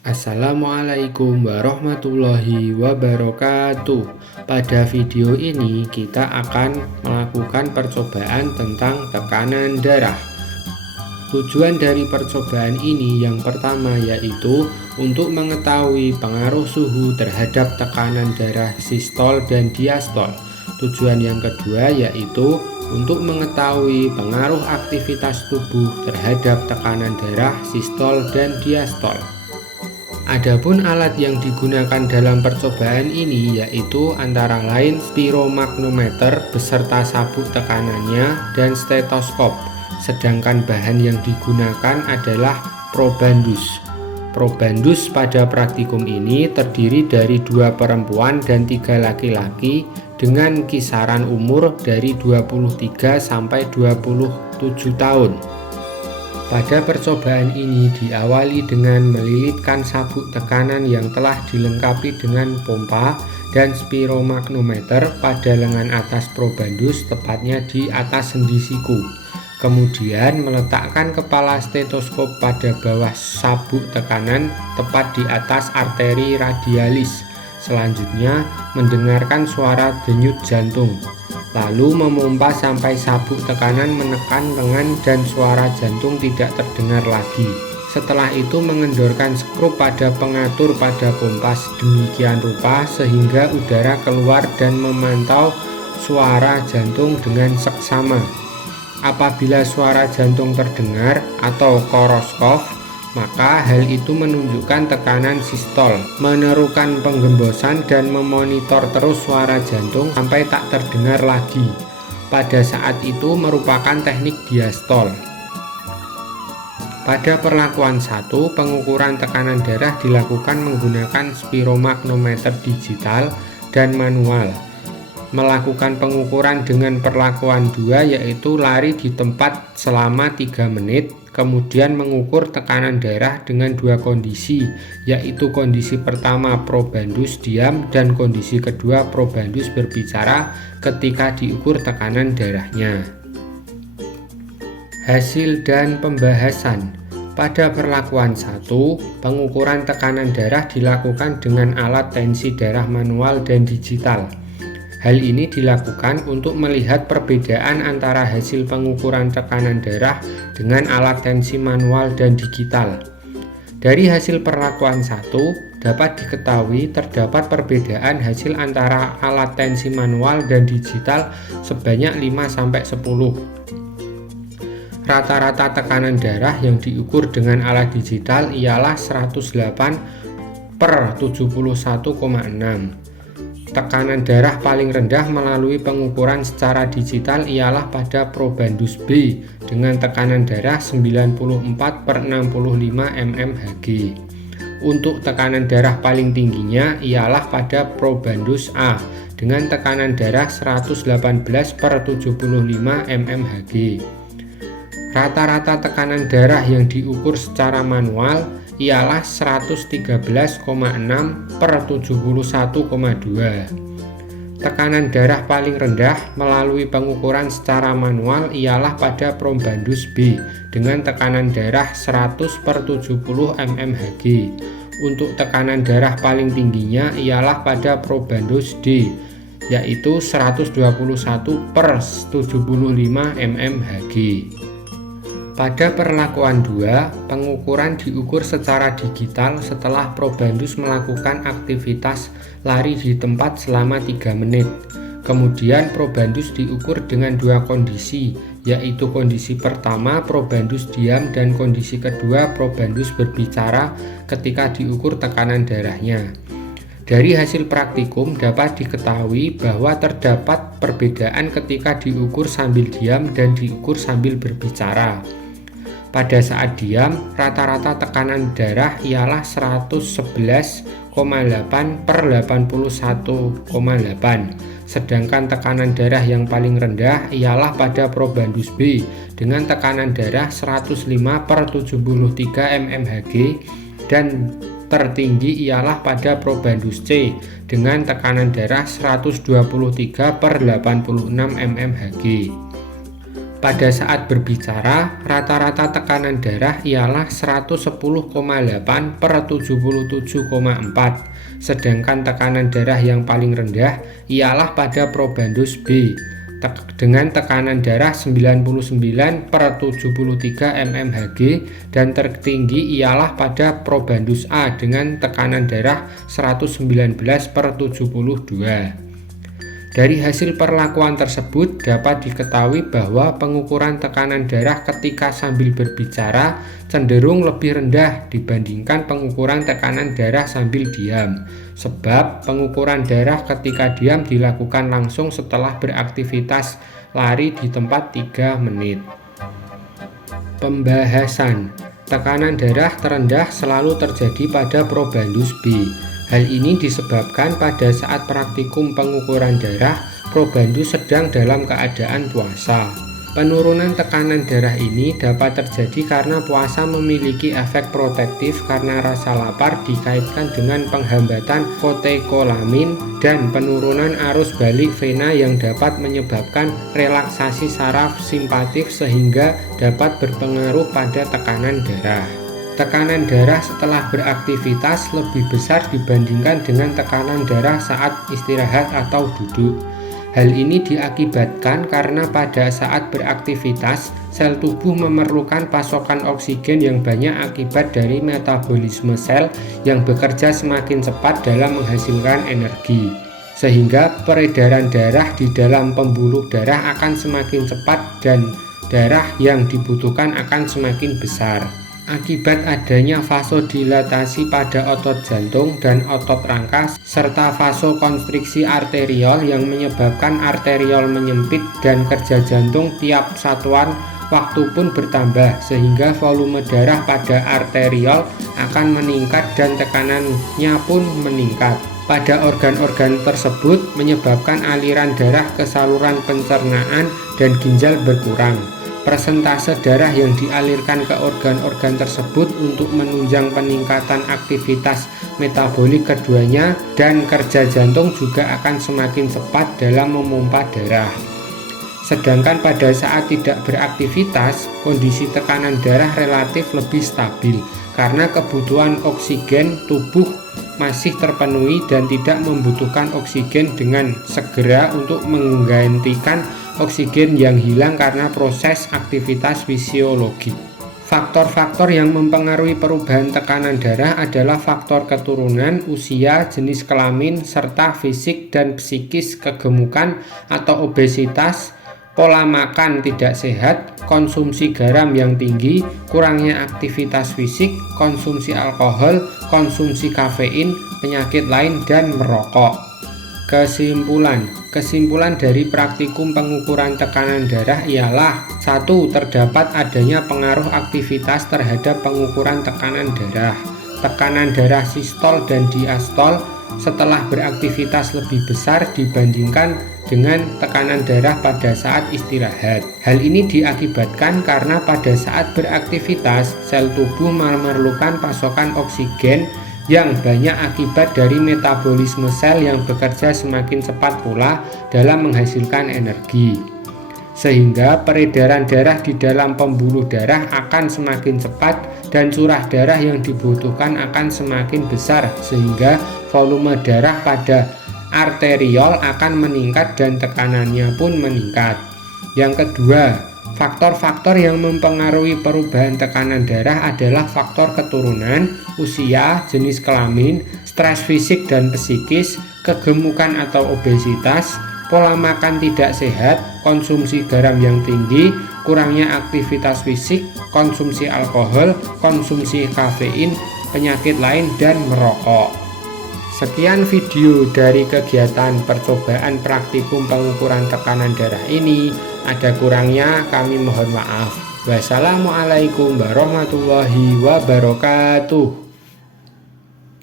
Assalamualaikum warahmatullahi wabarakatuh. Pada video ini kita akan melakukan percobaan tentang tekanan darah. Tujuan dari percobaan ini yang pertama yaitu untuk mengetahui pengaruh suhu terhadap tekanan darah sistol dan diastol. Tujuan yang kedua yaitu untuk mengetahui pengaruh aktivitas tubuh terhadap tekanan darah sistol dan diastol. Adapun alat yang digunakan dalam percobaan ini yaitu antara lain spiromaknometer beserta sabuk tekanannya dan stetoskop. Sedangkan bahan yang digunakan adalah probandus. Probandus pada praktikum ini terdiri dari 2 perempuan dan 3 laki-laki dengan kisaran umur dari 23 sampai 27 tahun. Pada percobaan ini diawali dengan melilitkan sabuk tekanan yang telah dilengkapi dengan pompa dan spiromaknometer pada lengan atas probandus, tepatnya di atas sendi siku. Kemudian meletakkan kepala stetoskop pada bawah sabuk tekanan tepat di atas arteri radialis. Selanjutnya mendengarkan suara denyut jantung. Lalu memompa sampai sabuk tekanan menekan lengan dan suara jantung tidak terdengar lagi. Setelah itu mengendorkan skrup pada pengatur pada pompa sedemikian rupa sehingga udara keluar dan memantau suara jantung dengan seksama. Apabila suara jantung terdengar atau koroskop, maka hal itu menunjukkan tekanan sistol. Menerukan penggembosan dan memonitor terus suara jantung sampai tak terdengar lagi. Pada saat itu merupakan teknik diastol. Pada perlakuan 1, pengukuran tekanan darah dilakukan menggunakan spiromaknometer digital dan manual. Melakukan pengukuran dengan perlakuan 2 yaitu lari di tempat selama 3 menit, kemudian mengukur tekanan darah dengan 2 kondisi, yaitu kondisi pertama probandus diam dan kondisi kedua probandus berbicara ketika diukur tekanan darahnya. Hasil dan pembahasan. Pada perlakuan 1, pengukuran tekanan darah dilakukan dengan alat tensi darah manual dan digital. Hal ini dilakukan untuk melihat perbedaan antara hasil pengukuran tekanan darah dengan alat tensi manual dan digital. Dari hasil perlakuan 1 dapat diketahui terdapat perbedaan hasil antara alat tensi manual dan digital sebanyak 5-10. Rata-rata tekanan darah yang diukur dengan alat digital ialah 108/71,6. Tekanan darah paling rendah melalui pengukuran secara digital ialah pada probandus B dengan tekanan darah 94/65 mmHg. Untuk tekanan darah paling tingginya ialah pada probandus A dengan tekanan darah 118/75 mmHg. Rata-rata tekanan darah yang diukur secara manual ialah 113,6/71,2. Tekanan darah paling rendah melalui pengukuran secara manual ialah pada probandus B dengan tekanan darah 100/70 mmHg. Untuk tekanan darah paling tingginya ialah pada probandus D, yaitu 121/75 mmHg. Pada perlakuan 2, pengukuran diukur secara digital setelah probandus melakukan aktivitas lari di tempat selama 3 menit. Kemudian probandus diukur dengan 2 kondisi, yaitu kondisi pertama probandus diam dan kondisi kedua probandus berbicara ketika diukur tekanan darahnya. Dari hasil praktikum dapat diketahui bahwa terdapat perbedaan ketika diukur sambil diam dan diukur sambil berbicara. Pada saat diam, rata-rata tekanan darah ialah 111,8/81,8. Sedangkan tekanan darah yang paling rendah ialah pada probandus B dengan tekanan darah 105/73 mmHg dan tertinggi ialah pada probandus C dengan tekanan darah 123/86 mmHg. Pada saat berbicara, rata-rata tekanan darah ialah 110,8 per 77,4, sedangkan tekanan darah yang paling rendah ialah pada probandus B, dengan tekanan darah 99 per 73 mmHg, dan tertinggi ialah pada probandus A dengan tekanan darah 119 per 72. Dari hasil perlakuan tersebut dapat diketahui bahwa pengukuran tekanan darah ketika sambil berbicara cenderung lebih rendah dibandingkan pengukuran tekanan darah sambil diam, sebab pengukuran darah ketika diam dilakukan langsung setelah beraktivitas lari di tempat 3 menit. Pembahasan. Tekanan darah terendah selalu terjadi pada probandus B. Hal ini disebabkan pada saat praktikum pengukuran darah, probandus sedang dalam keadaan puasa. Penurunan tekanan darah ini dapat terjadi karena puasa memiliki efek protektif karena rasa lapar dikaitkan dengan penghambatan katekolamin dan penurunan arus balik vena yang dapat menyebabkan relaksasi saraf simpatik sehingga dapat berpengaruh pada tekanan darah. Tekanan darah setelah beraktivitas lebih besar dibandingkan dengan tekanan darah saat istirahat atau duduk. Hal ini diakibatkan karena pada saat beraktivitas, sel tubuh memerlukan pasokan oksigen yang banyak akibat dari metabolisme sel yang bekerja semakin cepat dalam menghasilkan energi. Sehingga peredaran darah di dalam pembuluh darah akan semakin cepat dan darah yang dibutuhkan akan semakin besar. Akibat adanya vasodilatasi pada otot jantung dan otot rangka serta vasokonstriksi arteriol yang menyebabkan arteriol menyempit dan kerja jantung tiap satuan waktu pun bertambah, sehingga volume darah pada arteriol akan meningkat dan tekanannya pun meningkat pada organ-organ tersebut, menyebabkan aliran darah ke saluran pencernaan dan ginjal berkurang. Persentase darah yang dialirkan ke organ-organ tersebut untuk menunjang peningkatan aktivitas metabolik keduanya dan kerja jantung juga akan semakin cepat dalam memompa darah. Sedangkan pada saat tidak beraktivitas, kondisi tekanan darah relatif lebih stabil karena kebutuhan oksigen tubuh masih terpenuhi dan tidak membutuhkan oksigen dengan segera untuk menggantikan oksigen yang hilang karena proses aktivitas fisiologik. Faktor-faktor yang mempengaruhi perubahan tekanan darah adalah faktor keturunan, usia, jenis kelamin, serta fisik dan psikis, kegemukan atau obesitas, pola makan tidak sehat, konsumsi garam yang tinggi, kurangnya aktivitas fisik, konsumsi alkohol, konsumsi kafein, penyakit lain, dan merokok. Kesimpulan dari praktikum pengukuran tekanan darah ialah 1. Terdapat adanya pengaruh aktivitas terhadap pengukuran tekanan darah. Tekanan darah sistol dan diastol setelah beraktivitas lebih besar dibandingkan dengan tekanan darah pada saat istirahat. Hal ini diakibatkan karena pada saat beraktivitas, sel tubuh memerlukan pasokan oksigen yang banyak akibat dari metabolisme sel yang bekerja semakin cepat pula dalam menghasilkan energi. Sehingga peredaran darah di dalam pembuluh darah akan semakin cepat dan curah darah yang dibutuhkan akan semakin besar, sehingga volume darah pada arteriol akan meningkat dan tekanannya pun meningkat. Yang kedua, faktor-faktor yang mempengaruhi perubahan tekanan darah adalah faktor keturunan, usia, jenis kelamin, stres fisik dan psikis, kegemukan atau obesitas, pola makan tidak sehat, konsumsi garam yang tinggi, kurangnya aktivitas fisik, konsumsi alkohol, konsumsi kafein, penyakit lain, dan merokok. Sekian video dari kegiatan percobaan praktikum pengukuran tekanan darah ini. Ada kurangnya kami mohon maaf. Wassalamualaikum warahmatullahi wabarakatuh.